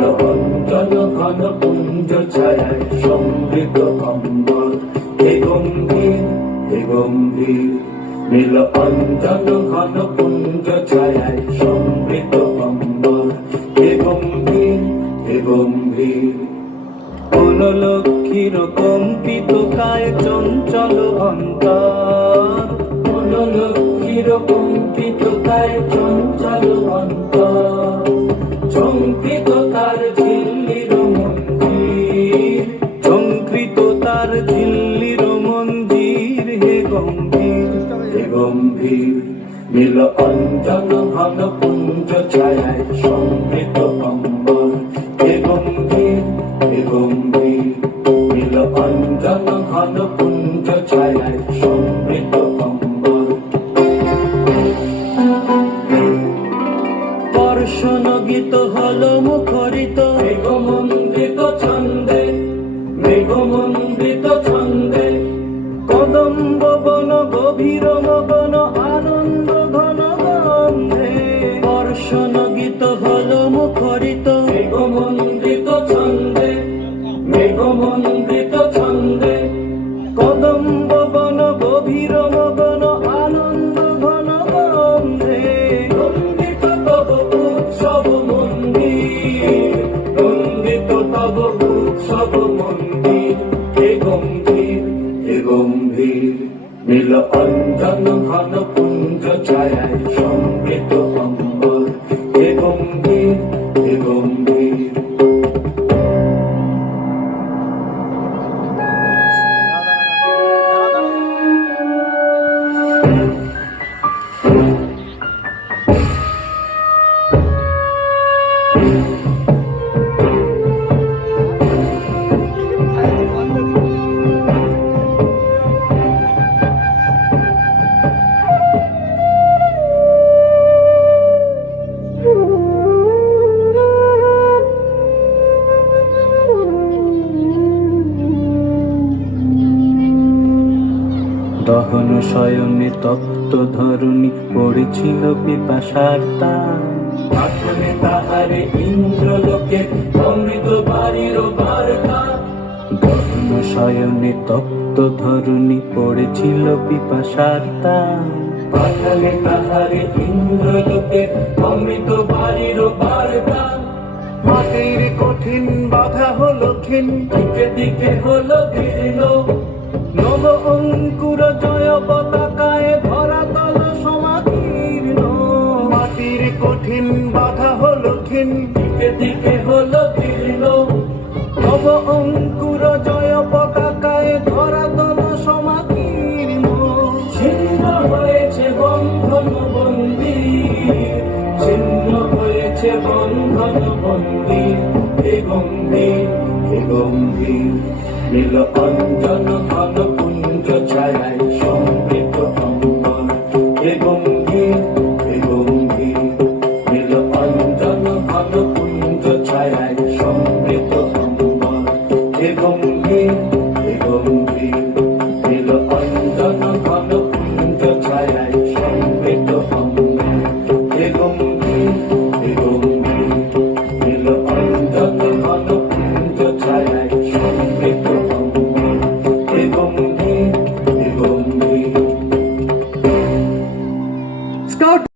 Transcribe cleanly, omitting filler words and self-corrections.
নীল অঞ্জন ঘন পুঞ্জ ছায়ায় সমৃদ্ধ অম্বর হে গম্ভীর হে গম্ভীর নীল অঞ্জন ঘন পুঞ্জ ছায়ায় সমৃদ্ধ অম্বর হে গম্ভীর হে গম্ভীর কোন লক্ষ্মীর কম্পিত কায় চঞ্চল অন্তর কোন লক্ষ্মীর কম্পিত কায় চঞ্চল অন্তর ঝঙ্কৃত তার ঝিল্লির মন্দির ঝঙ্কৃত তার ঝিল্লির মঞ্জির হে গম্ভীর হে গম্ভীর নীল অঞ্জন ঘন পুঞ্জ ছায়ায় সমৃদ্ধ অম্বর হে গম্ভীর হে গম্ভীর নীল অঞ্জন ঘন পুঞ্জ ছায়ায় সমৃদ্ধ অম্বর দর্শন গীত হল মুখরিত মেঘমন্ডিত ছন্দে মেঘমন্ডিত ছন্দে কদম্ব বন গভীর মগন আনন্দ ঘন গন্ধে দর্শন গীত হল মুখরিত মেঘমন্ডিত ছন্দে মেঘমন্ডিত ছন্দে কদম্ব বন গভীর মগন আনন্দ ঘন গন্ধে নন্দিত তব উৎসব মন্দির নন্দিত তব উৎসব মন্দির হে গম্ভীর হে গম্ভীর নীল অঞ্জন ঘন পুঞ্জ ছায়ায় সমৃদ্ধ অম্বর হে গম্ভীর হে গম্ভীর দহন শয়নে তপ্ত ধরণী পড়েছিল পিপাসার টান পাঠনে তাহারে ইন্দ্রলোকে অমৃত বাড়ির বার্তা দহন শয়নে তপ্ত ধরণী পড়েছিল পিপাসার টান পাঠালে তাহারে ইন্দ্রলোকে অমৃত বাড়ির বার্তা মাটির কঠিন বাধা হলো ক্ষীণ দিকে দিকে হলো ঘৃণ নব অঙ্কুর জয় পতাকায় ধরাতল সমাকীর্ণ মাটির কঠিন বাধা হলো ক্ষীণ দিকে দিকে হলো ঘৃণ নব অঙ্কুর জয় পতাকায় ধরাতল সমাকীর্ণ ছিন্ন হয়েছে বন্ধন বন্দির ছিন্ন হয়েছে বন্ধন বন্দির হে গম্ভীর হে গম্ভীর নীল অঞ্জন ঘন পুঞ্জ ছায়ায় সমৃদ্ধ অম্বর